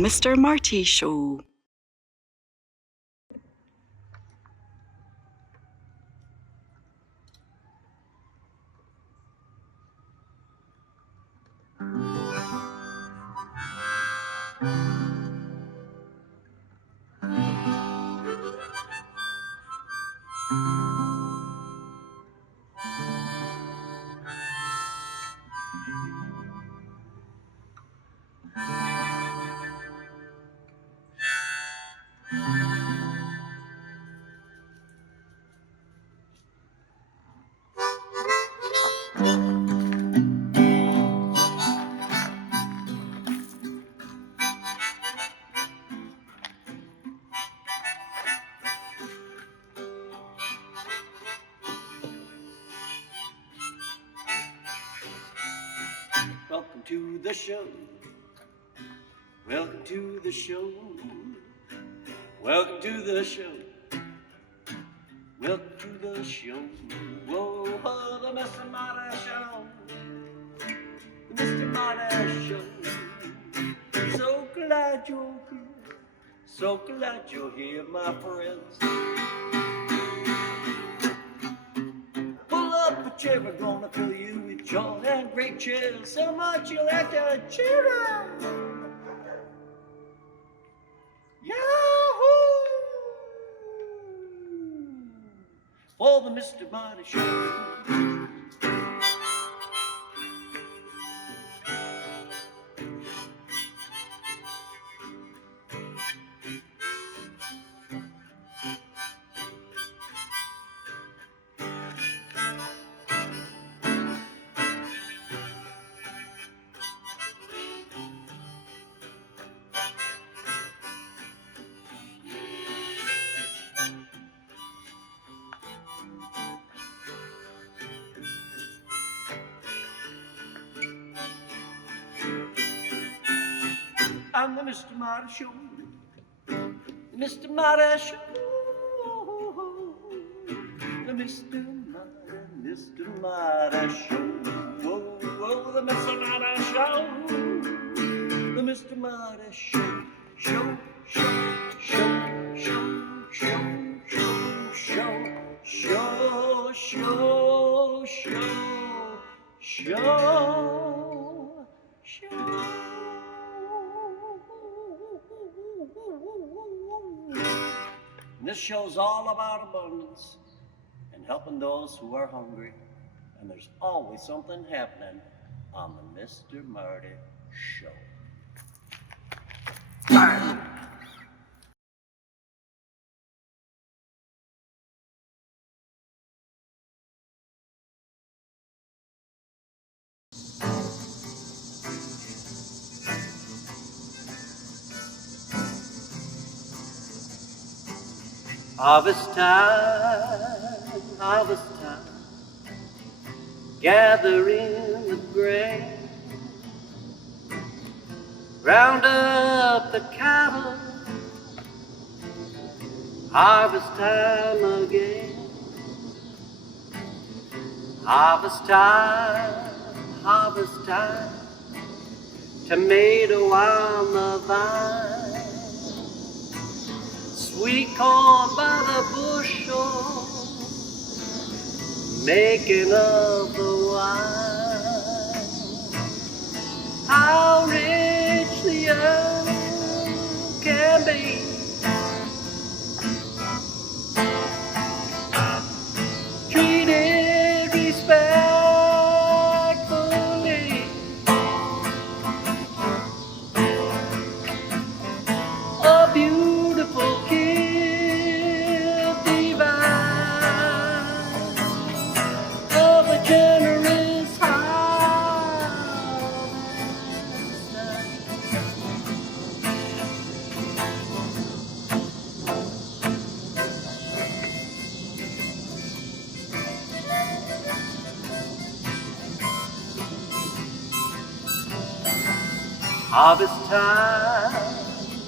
Mr. Marty Show. Welcome to the show. Welcome to the show. Welcome to the show. Welcome to the show. Whoa, the Mr. Marty Show. The Mr. Marty Show. So glad you're here. So glad you're here, my friends. Pull up a chair, we're gonna fill you with joy and great cheer. So much you'll have to cheer up. Yahoo! For the Mr. Marty Show. I'm the Mr. Marty Show. The Mr. Marty Show. The Mr. Marty Show. Whoa, whoa, the Mr. Marty Show. The Mr. Marty Show. Show, show, show, show, show, show, show, show, show, show, show. This show's all about abundance and helping those who are hungry. And there's always something happening on the Mr. Marty Show. Harvest time, gather in the grain, round up the cattle, harvest time again. Harvest time, tomato on the vine, sweet corn by the bushel, making of the wine. How rich the earth can be, treated respectfully. A beautiful gift divine of a generous heart.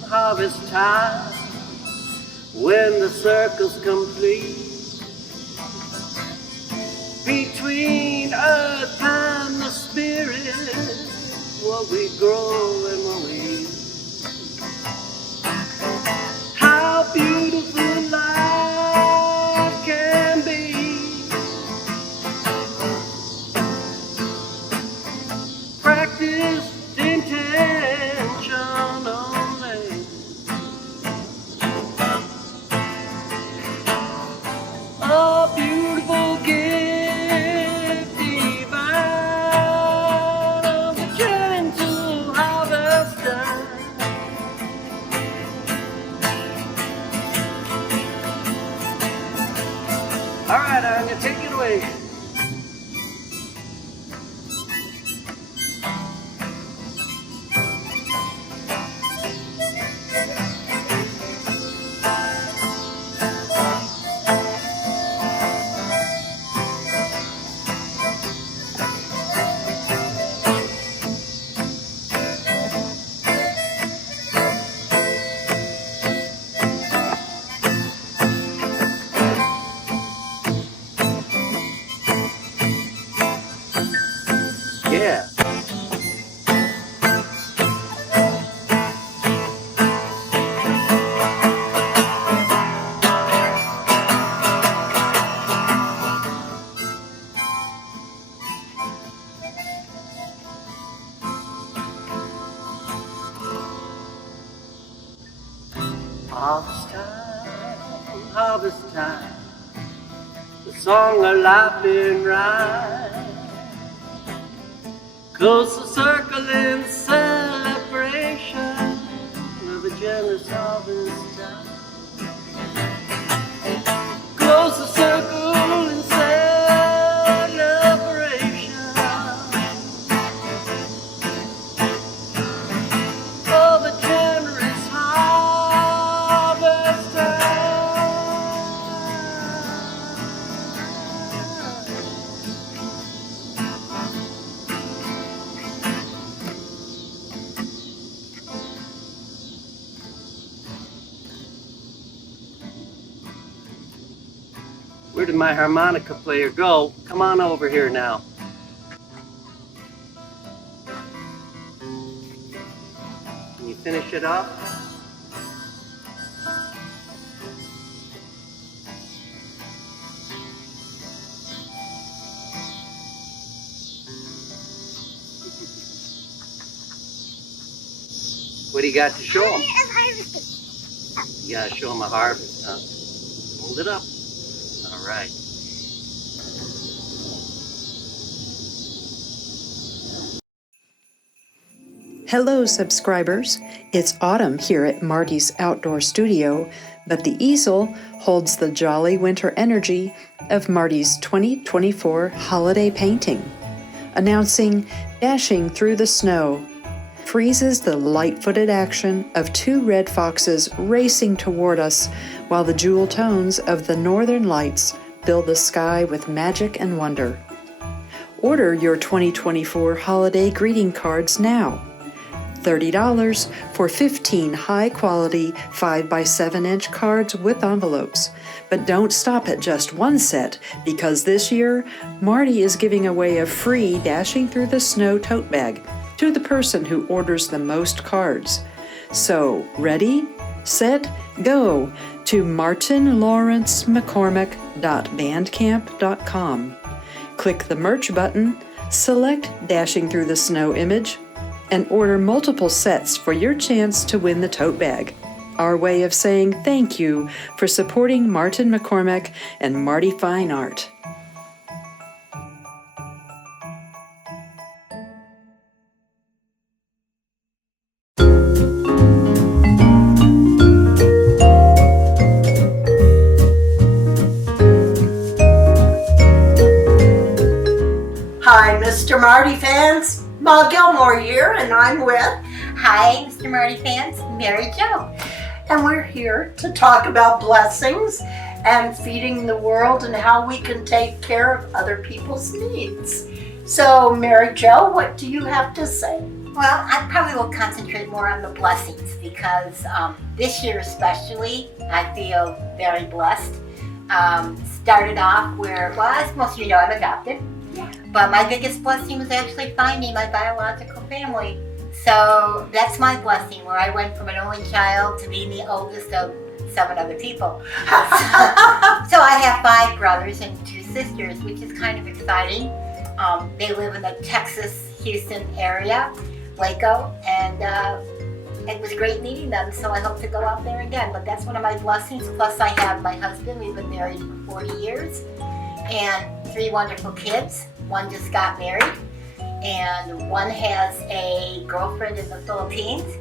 Harvest time, when the circle's complete, between earth and the spirit, what we grow and what we eat. Yeah. Harvest time, the song of life in rhyme. Close the circle in celebration of a generous harvest time. Close the circle in celebration of a generous harvest time. Where did my harmonica player go? Come on over here now. Can you finish it up? What do you got to show them? You gotta show them a harvest, huh? Hold it up. All right. Hello, subscribers. It's autumn here at Marty's outdoor studio, but the easel holds the jolly winter energy of Marty's 2024 holiday painting. Announcing Dashing Through the Snow freezes the light-footed action of two red foxes racing toward us while the jewel tones of the northern lights fill the sky with magic and wonder. Order your 2024 holiday greeting cards now. $30 for 15 high-quality 5x7-inch cards with envelopes. But don't stop at just one set, because this year, Marty is giving away a free Dashing Through the Snow tote bag to the person who orders the most cards. So, ready, set, go to martinlawrencemccormick.bandcamp.com. Click the merch button, select Dashing Through the Snow image, and order multiple sets for your chance to win the tote bag. Our way of saying thank you for supporting Martin McCormick and Marty Fine Art. Hi, Mr. Marty fans. Ma Gilmore here, and I'm with. Hi, Mr. Marty fans, Mary Jo. And we're here to talk about blessings and feeding the world and how we can take care of other people's needs. So, Mary Jo, what do you have to say? Well, I probably will concentrate more on the blessings because this year especially, I feel very blessed. Started off where, well, as most of you know, I'm adopted. But my biggest blessing was actually finding my biological family. So that's my blessing, where I went from an only child to being the oldest of 7 other people. So I have 5 brothers and 2 sisters, which is kind of exciting. They live in the Texas, Houston area, Waco, and it was great meeting them, so I hope to go out there again. But that's one of my blessings. Plus I have my husband. We've been married for 40 years, and 3 wonderful kids. One just got married, and one has a girlfriend in the Philippines,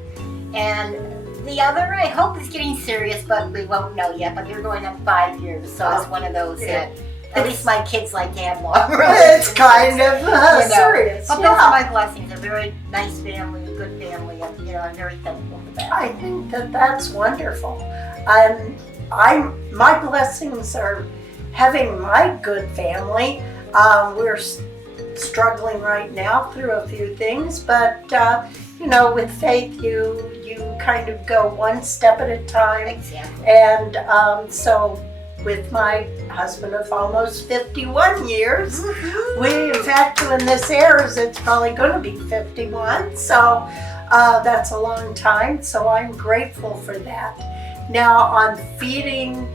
and the other, I hope, is getting serious, but we won't know yet. But they're going on 5 years, so it's one of those that at least my kids like to have long It's kind of serious. But those are my blessings. A very nice family, a good family, and I'm very thankful for that. I think that's wonderful. My blessings are having my good family. We're struggling right now through a few things, but with faith, you kind of go one step at a time. Exactly. And so with my husband of almost 51 years. In fact, when this airs, it's probably going to be 51. So that's a long time. So I'm grateful for that. Now on feeding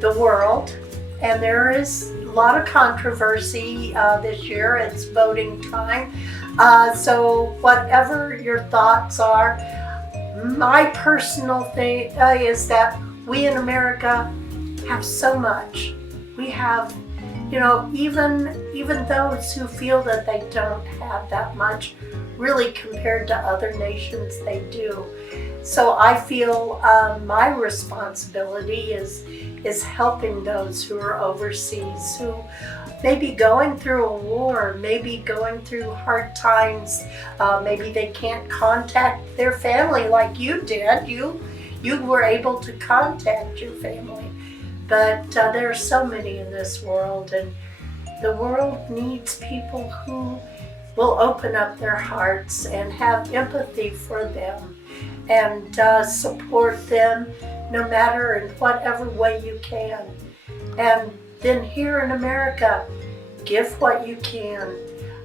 the world, and there is a lot of controversy this year. It's voting time. So whatever your thoughts are, my personal thing is that we in America have so much. We have, even those who feel that they don't have that much, really compared to other nations, they do. So I feel my responsibility is helping those who are overseas, who may be going through a war, maybe going through hard times, maybe they can't contact their family like you did. You were able to contact your family. But there are so many in this world, and the world needs people who will open up their hearts and have empathy for them and support them no matter in whatever way you can. And then here in America, give what you can.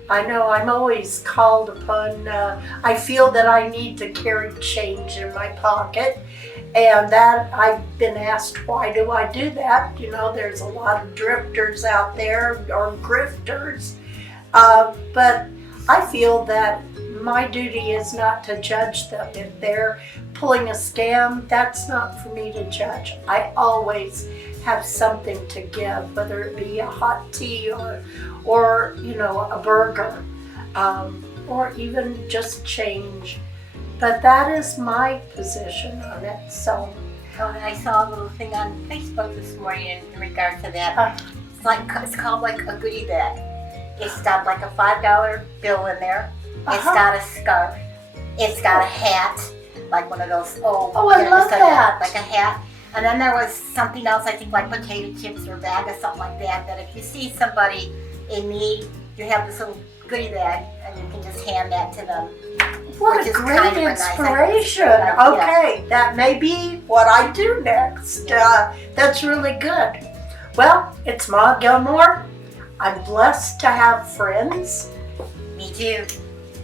I know I'm always called upon, I feel that I need to carry change in my pocket. And that I've been asked, why do I do that? There's a lot of drifters out there, or grifters. But I feel that my duty is not to judge them. If they're pulling a scam, that's not for me to judge. I always have something to give, whether it be a hot tea or a burger, or even just change. But that is my position on it. So, I saw a little thing on Facebook this morning in regard to that. It's called like a goodie bag. It's got like a $5 bill in there. It's got a scarf. It's got a hat, like one of those old. Oh, I love that. Like a hat. And then there was something else, I think like potato chips or a bag or something like that. That if you see somebody in need, you have this little goodie bag and you can just hand that to them. What a great inspiration. Okay, that may be what I do next. That's really good. Well, it's Ma Gilmore. I'm blessed to have friends. Me too.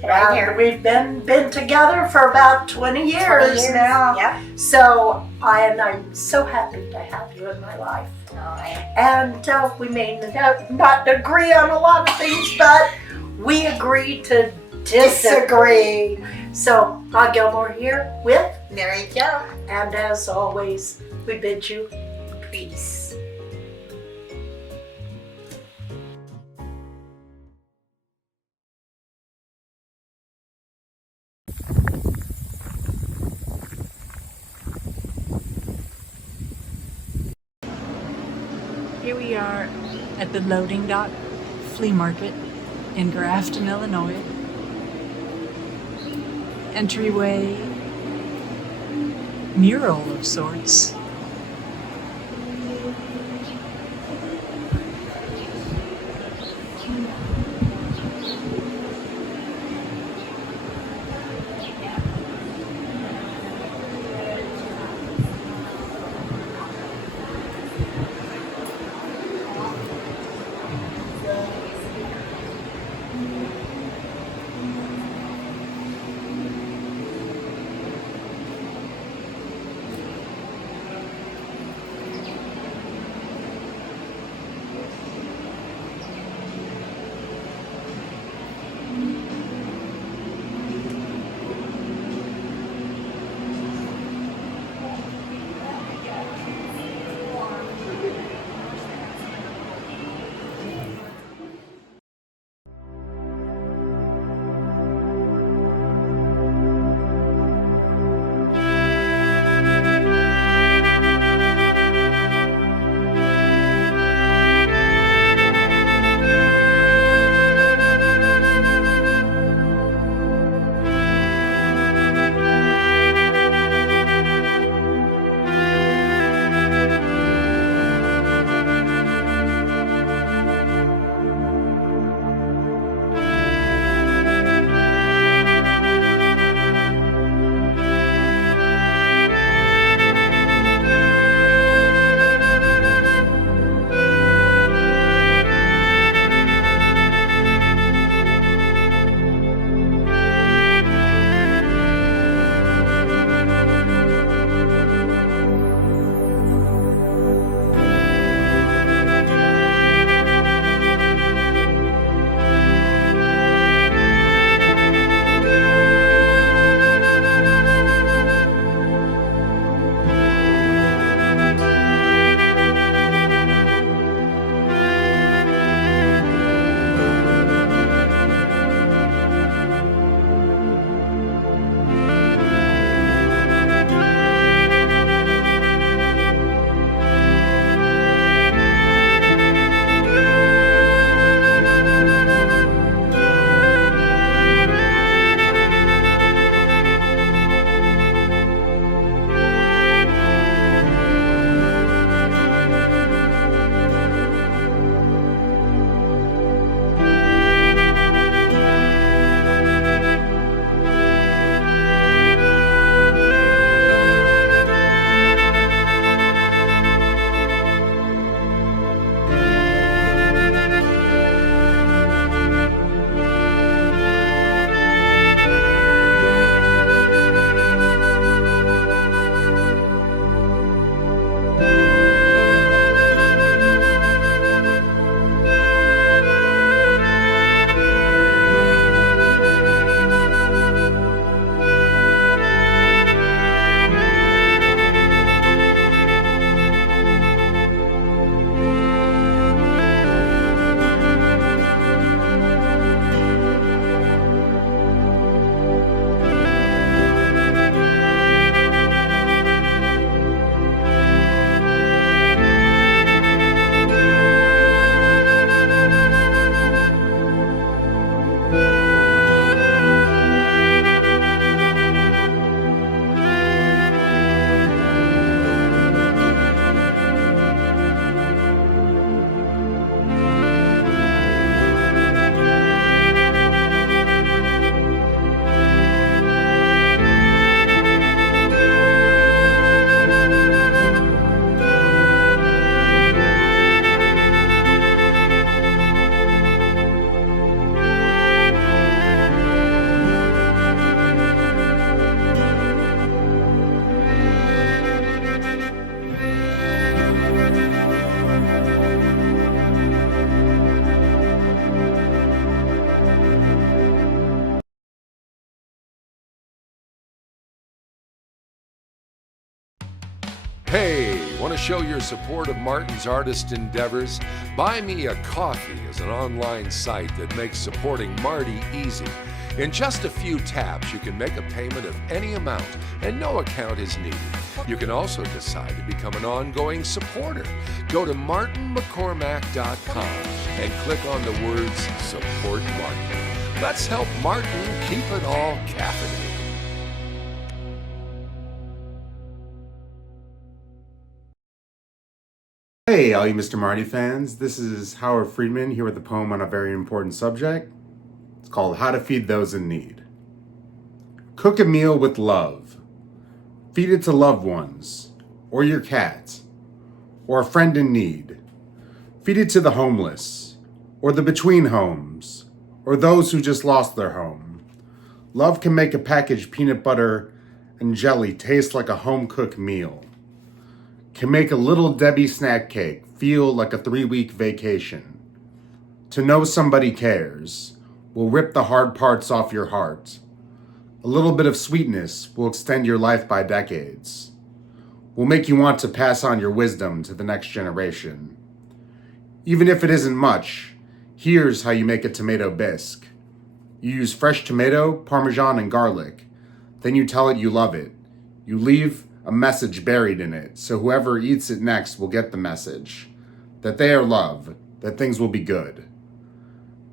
Right here. We've been together for about 20 years now. Yep. So I'm so happy to have you in my life. And we may not agree on a lot of things, but we agree to disagree. So, Ma Gilmore here with Mary Jo. And as always, we bid you peace. Here we are at the Loading Dock Flea Market in Grafton, Illinois. Entryway mural of sorts. to show your support of Martin's artist endeavors? Buy Me a Coffee is an online site that makes supporting Marty easy. In just a few taps, you can make a payment of any amount, and no account is needed. You can also decide to become an ongoing supporter. Go to martinmccormack.com and click on the words Support Martin. Let's help Martin keep it all caffeinated. Hey, all you Mr. Marty fans. This is Howard Friedman here with a poem on a very important subject. It's called How to Feed Those in Need. Cook a meal with love. Feed it to loved ones, or your cat, or a friend in need. Feed it to the homeless, or the between homes, or those who just lost their home. Love can make a packaged peanut butter and jelly taste like a home-cooked meal. Can make a little Debbie snack cake feel like a 3-week vacation. To know somebody cares will rip the hard parts off your heart. A little bit of sweetness will extend your life by decades. Will make you want to pass on your wisdom to the next generation. Even if it isn't much, here's how you make a tomato bisque. You use fresh tomato, Parmesan, and garlic. Then you tell it you love it. You leave a message buried in it, so whoever eats it next will get the message. That they are loved, that things will be good.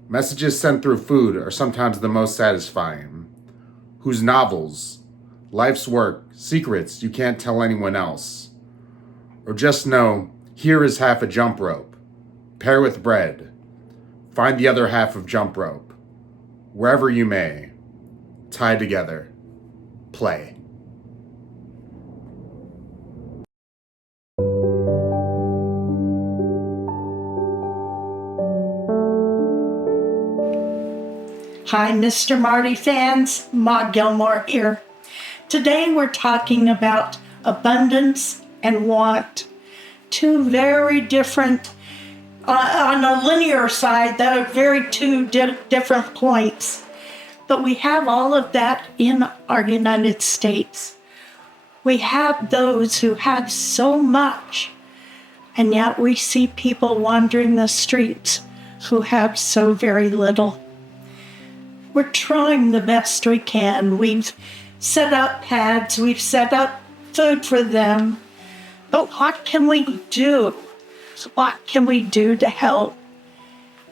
Messages sent through food are sometimes the most satisfying. Whose novels, life's work, secrets you can't tell anyone else. Or just know, here is half a jump rope. Pair with bread. Find the other half of jump rope. Wherever you may. Tie together. Play. Hi, Mr. Marty fans. Ma Gilmore here. Today we're talking about abundance and want. Two very different, on a linear side, that are very two different points. But we have all of that in our United States. We have those who have so much, and yet we see people wandering the streets who have so very little. We're trying the best we can. We've set up pads, we've set up food for them. But what can we do? What can we do to help?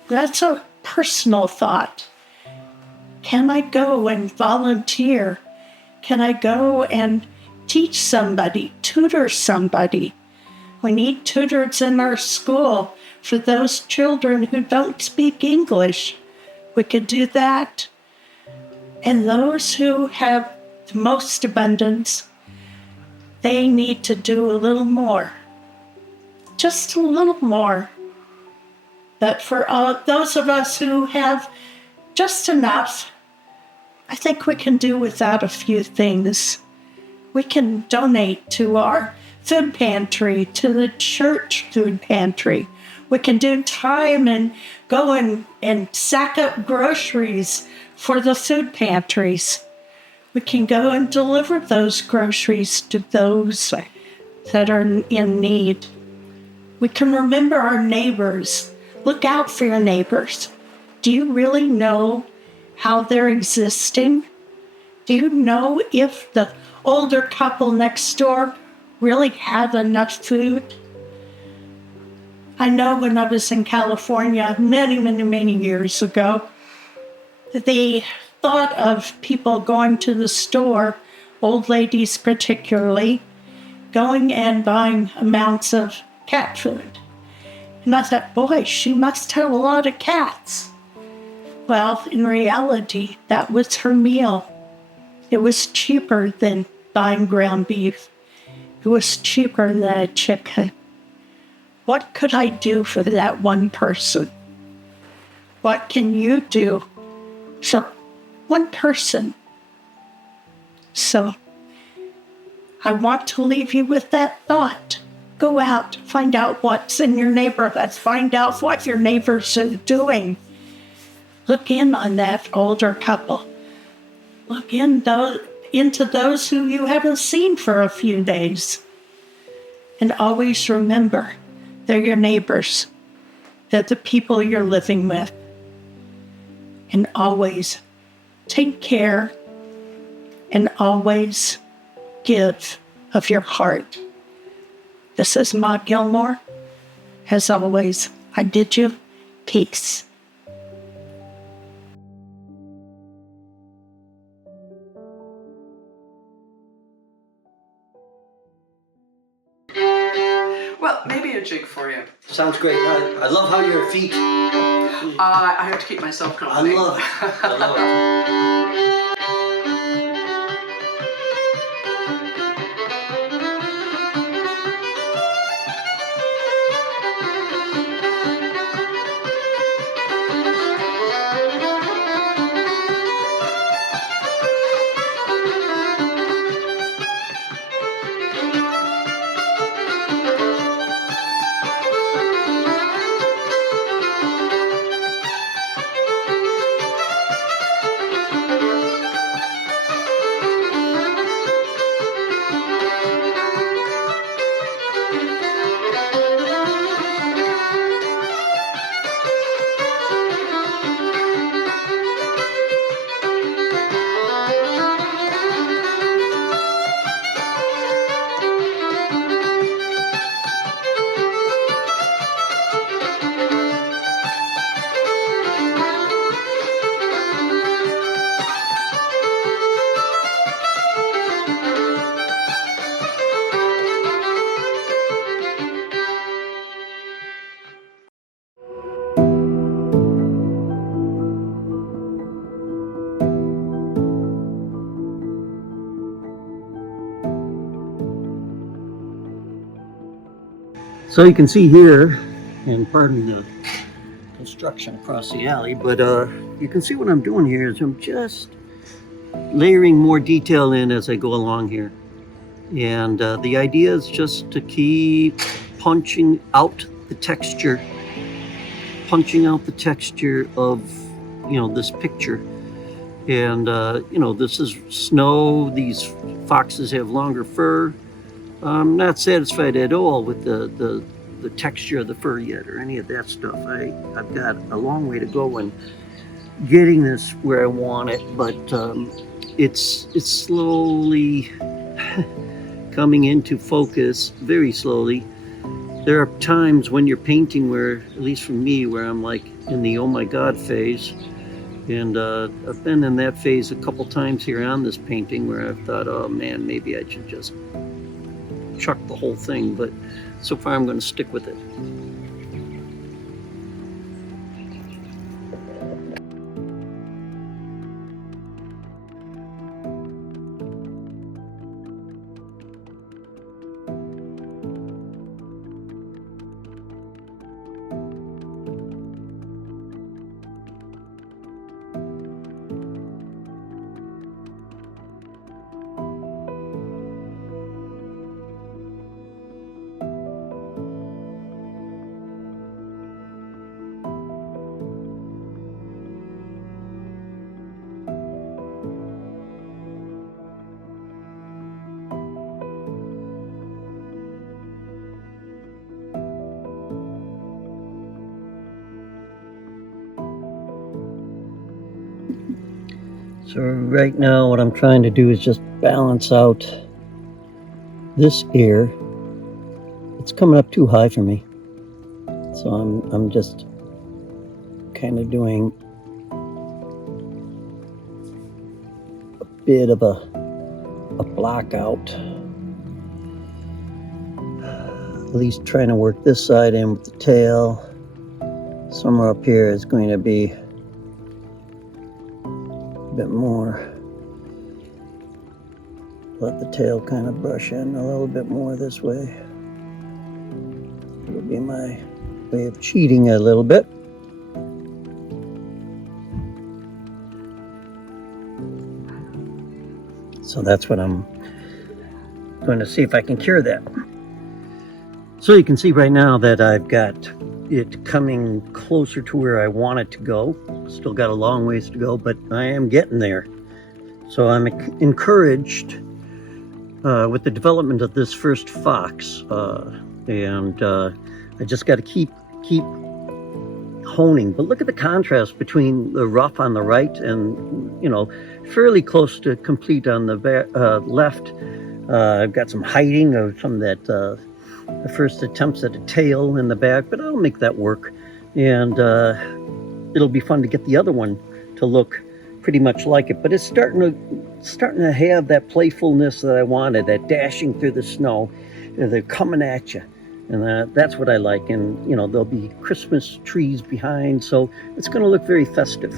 That's a personal thought. Can I go and volunteer? Can I go and teach somebody, tutor somebody? We need tutors in our school for those children who don't speak English. We could do that. And those who have the most abundance, they need to do a little more. Just a little more. But for those of us who have just enough, I think we can do without a few things. We can donate to our food pantry, to the church food pantry. We can do time and go and sack up groceries for the food pantries. We can go and deliver those groceries to those that are in need. We can remember our neighbors. Look out for your neighbors. Do you really know how they're existing? Do you know if the older couple next door really have enough food? I know when I was in California many years ago, the thought of people going to the store, old ladies particularly, going and buying amounts of cat food. And I thought, boy, she must have a lot of cats. Well, in reality, that was her meal. It was cheaper than buying ground beef. It was cheaper than a chicken. What could I do for that one person? What can you do? So, one person. So, I want to leave you with that thought. Go out, find out what's in your neighborhood, find out what your neighbors are doing. Look in on that older couple. Look into those who you haven't seen for a few days. And always remember, they're your neighbors. They're the people you're living with. And always take care and always give of your heart. This is Ma Gilmore. As always, I bid you peace. Well, maybe a jig for you. Sounds great. I love how your feet. I have to keep myself I company. love it. I love it. So you can see here, and pardon the construction across the alley, but you can see what I'm doing here is I'm just layering more detail in as I go along here. And the idea is just to keep punching out the texture of, this picture. And, this is snow. These foxes have longer fur. I'm not satisfied at all with the texture of the fur yet or any of that stuff. I've got a long way to go in getting this where I want it, but it's slowly coming into focus, very slowly. There are times when you're painting where, at least for me, where I'm like in the oh my god phase. And I've been in that phase a couple times here on this painting where I've thought, oh man, maybe I should just chuck the whole thing, but so far I'm going to stick with it. So right now what I'm trying to do is just balance out this ear. It's coming up too high for me. So I'm just kind of doing a bit of a block out. At least trying to work this side in with the tail. Somewhere up here is going to be bit more. Let the tail kind of brush in a little bit more this way. It'll be my way of cheating a little bit. So that's what I'm going to see if I can cure that. So you can see right now that I've got it coming closer to where I want it to go. Still got a long ways to go, but I am getting there. So I'm encouraged with the development of this first fox, and I just got to keep honing. But look at the contrast between the rough on the right and, you know, fairly close to complete on the left. I've got some hiding of some of that the first attempts at a tail in the back, but I'll make that work. And it'll be fun to get the other one to look pretty much like it. But it's starting to have that playfulness that I wanted, that dashing through the snow. They're coming at you. And that's what I like. And, you know, there'll be Christmas trees behind, so it's going to look very festive.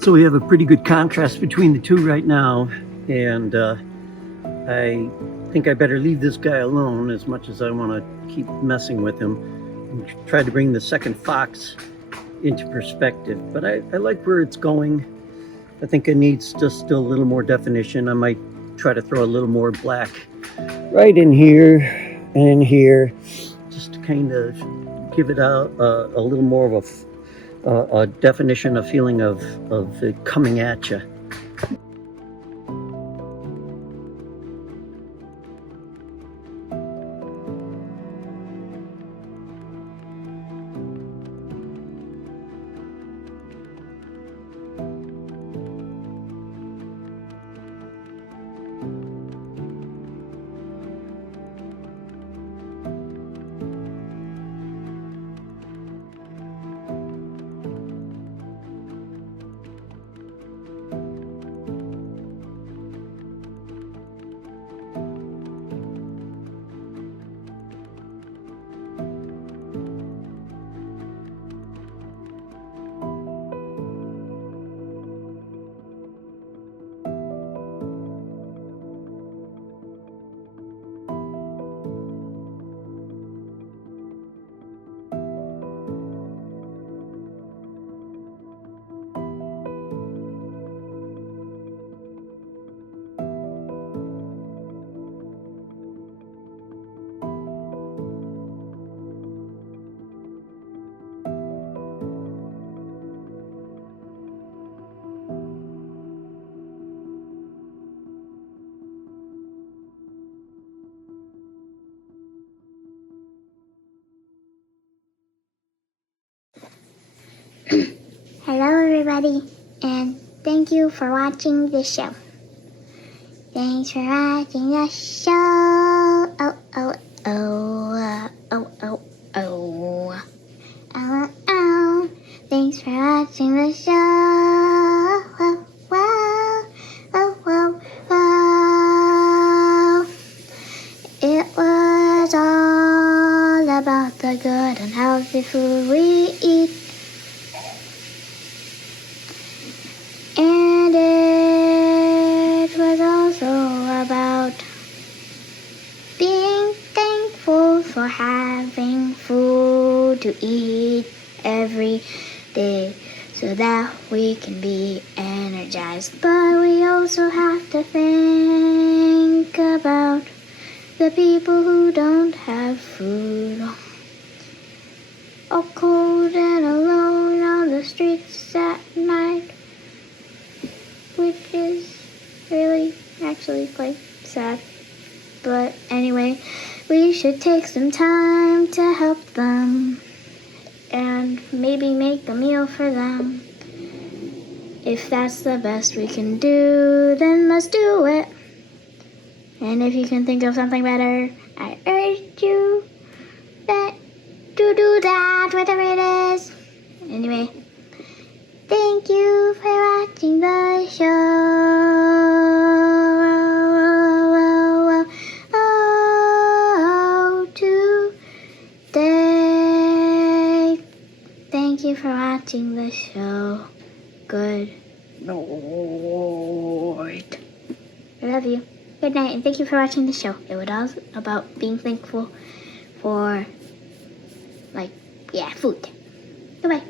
So we have a pretty good contrast between the two right now, and I think I better leave this guy alone as much as I want to keep messing with him and try to bring the second fox into perspective. But I like where it's going. I think it needs just a little more definition. I might try to throw a little more black right in here and in here, just to kind of give it out a little more of a definition, a feeling of it coming at you. Hello everybody, and thank you for watching the show. Thanks for watching the show. Oh, oh, oh, oh, oh, oh. Oh, oh. Thanks for watching the show. Oh, wow. Oh, wow, wow. It was all about the good and healthy food we eat. And it was also about being thankful for having food to eat every day so that we can be energized. But we also have to think about the people who don't have food, all cold and alone on the streets at night, which is really actually quite sad. But anyway, we should take some time to help them and maybe make a meal for them. If that's the best we can do, then let's do it. And if you can think of something better, I urge you to do that, whatever it is. Anyway, thank you for watching the show. Oh, today. Thank you for watching the show. Good Lord. I love you. Good night, and thank you for watching the show. It was all about being thankful for, food. Goodbye.